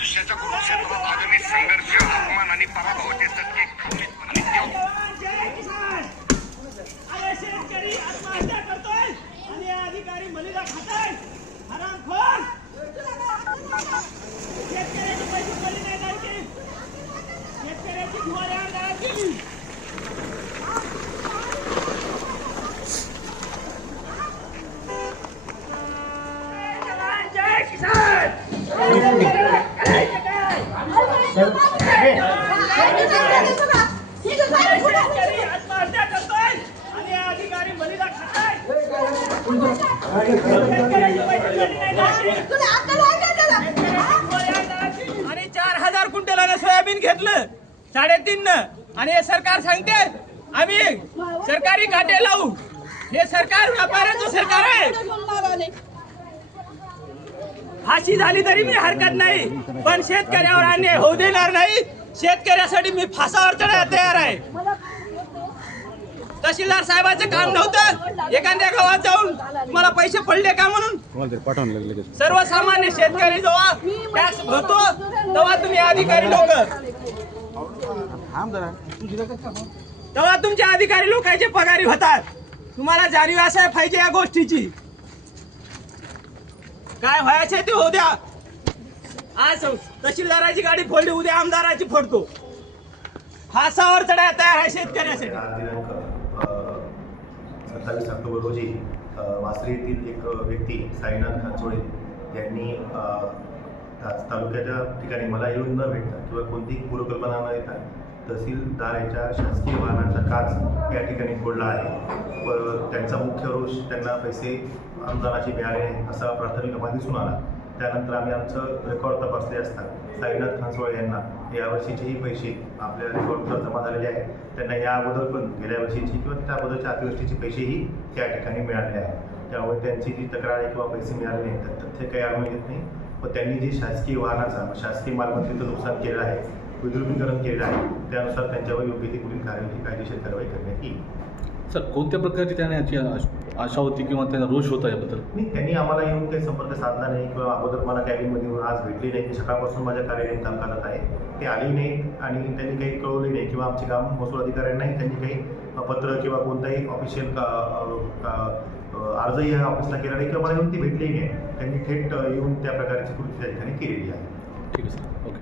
आयुष्याच्या कुरुक्षेत्रात आगामी संघर्ष अपमान आणि पराभवाचे चटके खंडितपणे देऊ जय शेतकरी आत्महत्या करतोय. आणि अधिकारी खाताय. शेतकऱ्याचे पैसे नाही जायचे शेतकऱ्याची जायचे चार हजार क्विंटलानं सोयाबीन घेतलं. साडेतीन न. आणि हे सरकार सांगते आम्ही सरकारी काटे लावू. हे सरकार व्यापाऱ्याचं सरकार आहे. फाशी झाली तरी मी हरकत नाही पण शेतकऱ्यावर अन्याय होऊ देणार नाही. शेतकऱ्यासाठी मी फासावर चढायला तयार आहे. तहसीलदार साहेबाचं काम नव्हतं. एखाद्या गावात जाऊन मला पैसे पडले का म्हणून? सर्वसामान्य शेतकरी जेव्हा टॅक्स भरतो तेव्हा तुम्ही अधिकारी लोक. तेव्हा तुमचे अधिकारी लोकांचे पगारी होतात तुम्हाला जाणीव असाय पाहिजे या गोष्टीची. काय व्हायचे ते होऊ द्या. आज तहसीलदाराची गाडी फोडली उद्या आमदाराची फोडतो. हा सावर चढायला तयार आहे शेतकऱ्यासाठी. दिनांक सत्तावीस ऑक्टोबर रोजी वासरी येथील एक व्यक्ती साईनाथ खाचोळे यांनी तालुक्याच्या ठिकाणी मला येऊन न भेटता किंवा कोणतीही पूर्वकल्पना न येता तहसीलदाराच्या शासकीय वाहनाचा काच या ठिकाणी फोडला आहे. व त्यांचा मुख्य रोष त्यांना पैसे अनुदानाचे मिळाले असा प्राथमिक अहवाल दिसून आला. त्यानंतर आम्ही आमचं रेकॉर्ड तपासले असता. साईनाथ खानसोळे यांना. यावर्षीचेही पैसे आपल्या रेकॉर्डवर जमा झालेले आहेत. त्यांना या अगोदर पण गेल्या वर्षीची किंवा त्या अगोदरच्या अतिवृष्टीचे पैसेही त्या ठिकाणी मिळाले आहेत. त्यामुळे त्यांची जी तक्रार आहे किंवा पैसे मिळाले नाही तर तथ्य काही आढळून येत नाही. व त्यांनी जे शासकीय वाहनाचा शासकीय मालमत्तेचं नुकसान केलं आहे विद्रुपीकरण केलं आहे त्यानुसार त्यांच्यावर योग्य ती पुढील कार्यवाही कायदेशीर कारवाई करण्यात येईल. सर कोणत्या प्रकारची त्याने याची आश- आशा होती किंवा त्यांना रोष होता याबद्दल? नाही त्यांनी आम्हाला येऊन काही संपर्क साधला नाही किंवा अगोदर मला कॅबिनमध्ये येऊन आज भेटले नाही. मी सकाळपासून माझ्या कार्यालयात काम करत आहे. ते आले नाहीत आणि त्यांनी काही कळवले नाही किंवा आमचे काम महसूल अधिकाऱ्यांनाही त्यांनी काही पत्र किंवा कोणताही ऑफिशियल का अर्जही या ऑफिसला केला नाही किंवा मला येऊन ती भेटलेही नाही. त्यांनी थेट येऊन त्या प्रकारची कृती त्या ठिकाणी केलेली आहे. ठीक आहे सर. ओके.